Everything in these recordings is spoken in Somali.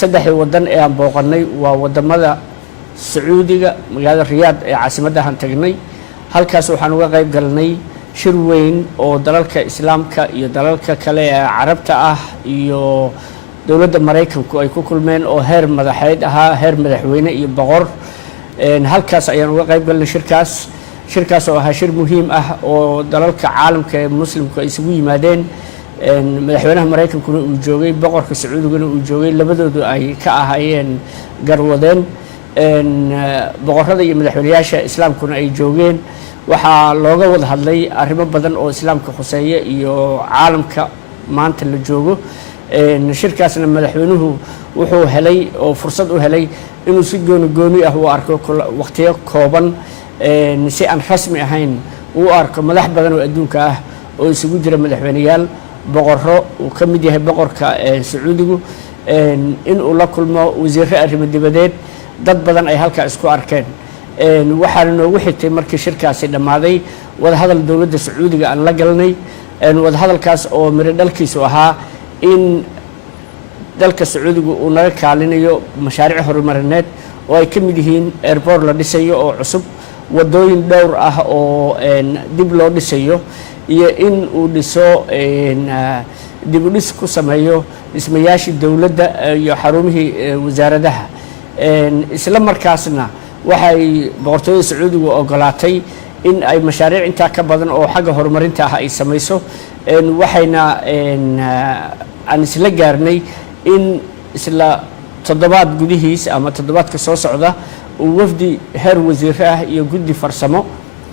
saddexdii wadan ee aan booqannay waa wadamada sacuudiga magaalada riyaad ee caasimaddahan tagnay halkaas waxaan uga qayb galnay shir weyn oo dalalka islaamka iyo dalalka kale ee carabta ah iyo dowladda maraykanku ay ku kulmeen oo heer madaxeed ahaa heer madaxweyne iyo boqor halkaas ayaan uga qayb galnay shirkaas oo ahaa shir muhiim ah oo dalalka caalamka ee muslimku ay isugu yimaadeen madaxweynaha maraykankuna uu joogay boqorka sacuudiguna uu joogay labadoodu ay ka ahaayeen garwadeen boqorada iyo madaxweynayaasha islaamkuna ay joogeen waxaa looga wada hadlay arrimo badan oo islaamka khuseeya iyo caalamka maanta la joogo shirkaasna madaxweynuhu wuxuu helay oo fursad u helay inuu si gooni ah u arko waqtiyo kooban si aan rasmi ahayn u arko madax badan oo adduunka ah oo isugu jira madaxweynayaal boqorro uu ka mid yahay boqorka sacuudigu inuu la kulmo wasiirro arrimo dibadeed dad badan ay halkaa isku arkeen waxaana noogu xigtay markii shirkaasi dhammaaday wadahadal dowladda sacuudiga aan la galnay wadahadalkaas oo miro dhalkiisu ahaa in dalka sacuudiga uu naga kaalinayo mashaariic horumarineed oo ay ka mid yihiin airport la dhisayo oo cusub wadooyin dhowr ah oo dib loo dhisayo iyo in uu dhiso dib u dhis ku sameeyo dhismayaashii dowladda iyo xarumihii wasaaradaha isla markaasna waxay boqortooyada sacuudigu ogolaatay in ay mashaariic intaa ka badan oo xagga horumarinta ah ay samayso waxayna aan isla gaarnay in isla toddobaad gudihiis ama toddobaadka soo socda uu wafdi heer wasiiro ah iyo guddi farsamo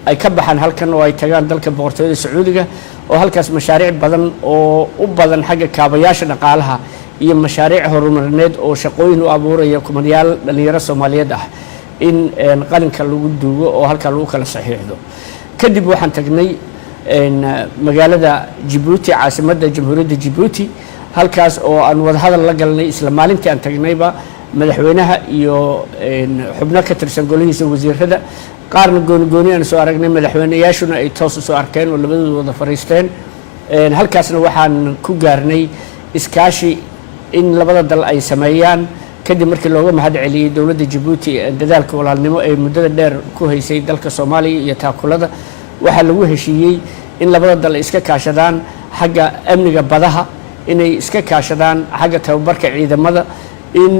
ay ka baxaan halkan oo ay tagaan dalka boqortooyada sacuudiga oo halkaas mashaariic badan oo u badan xagga kaabayaasha dhaqaalaha iyo mashaariic horumarineed oo shaqooyin u abuuraya kumanayaal dhalinyaro Soomaaliyeed ah in qalinka lagu duugo oo halka lagu kala saxiixdo kadib waxaan tagnay magaalada Djibouti caasimadda jamhuuriyadda Djibouti halkaas oo aan wada hadal la galnay isla maalintii aan tagnayba madaxweynaha iyo xubno ka tirsan golihiisa wasiirada qaarna gooni aan soo aragnay madaxweynayaashuna ay toos u soo arkeen oo labadooda wada fariisteen halkaasna waxaan ku gaarnay iskaashi in labada dal ay sameeyaan kadib markii looga mahad celiyay dowladda Djibouti dadaalka walaalnimo ee muddada dheer ku haysay dalka Soomaaliya iyo taakulada waxa lagu heshiiyay in labada dal iska kaashadaan xagga amniga badaha inay iska kaashadaan xagga tababarka ciidamada in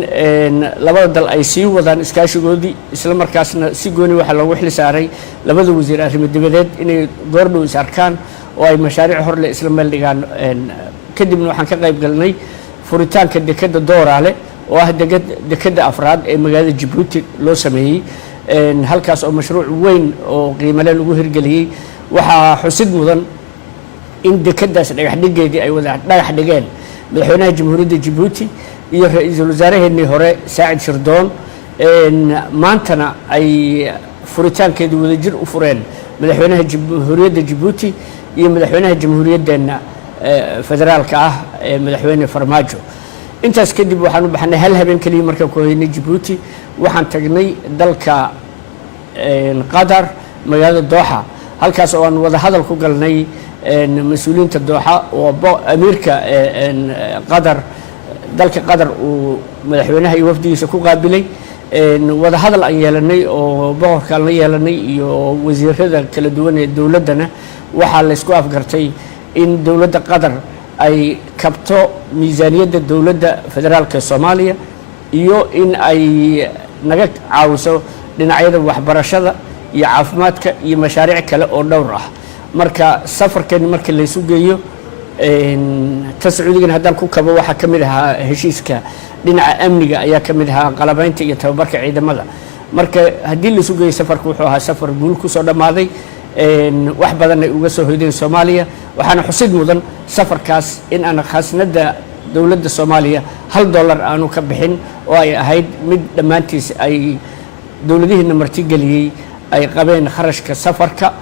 labada dal ay sii wadaan iskaashigoodii isla markaasna si gooni waxa loogu xil saaray labada wasiir arrimo dibadeed inay goordhow is arkaan oo ay mashaariic hor leh isla meel dhigaan kadibna waxaan ka qayb galnay furitaanka dekadda Dooraale oo ah dekadda afraad ee magaalada Djibouti loo sameeyay halkaas oo mashruuc weyn oo qiimo leh lagu hirgeliyay waxaa xusid mudan in dekadaas dhagax dhigeedii ay wada dhagax dhigeen madaxweynaha jamhuuriyadda Djibouti iyo ra'iisul wasaaraheennii hore Saacid Shirdoon maantana ay furitaankeedu wadajir u fureen madaxweynaha jamhuuriyadda Djibouti iyo madaxweynaha jamhuuriyaddeena federaalka ah ee madaxweyne Farmaajo intaas kadib waxaan u baxnay hal habeen kaliya markaan ku haynay Djibouti waxaan tagnay dalka Qatar magaalada Doha halkaas oo aan wada hadal ku galnay mas'uuliyiinta Doha oo amiirka Qatar dalka Qatar uu madaxweynaha iyo wafdigiisa ku qaabilay wada hadal aan yeelanay oo boqorka la yeelanay iyo wasiirada kala duwan ee dawladana waxa la isku afgartay in dawladda Qatar ay kabto miisaaniyadda dawladda federaalka Soomaaliya iyo in ay naga caawiso dhinacyada waxbarashada iyo caafimaadka iyo mashaariic kale oo dhowr ah marka safarkan markii la isu geeyo tascuudigan haddaan ku kabo waxa kamid ahaa heshiiska dhinaca amniga ayaa kamid ahaa qalabaynta iyo tababarka ciidamada marka haddii la isu geeyo safarku wuxuu ahaa safar guul ku soo dhamaaday wax badan ay uga soo hoydeen Soomaaliya waxaana xusid mudan safarkaas in aan khasnada dawladda Soomaaliya $1 aanu ka bixin oo ay ahayd mid dhamaantiis ay dawladihiina marti galiyay ay qabeen kharashka safarka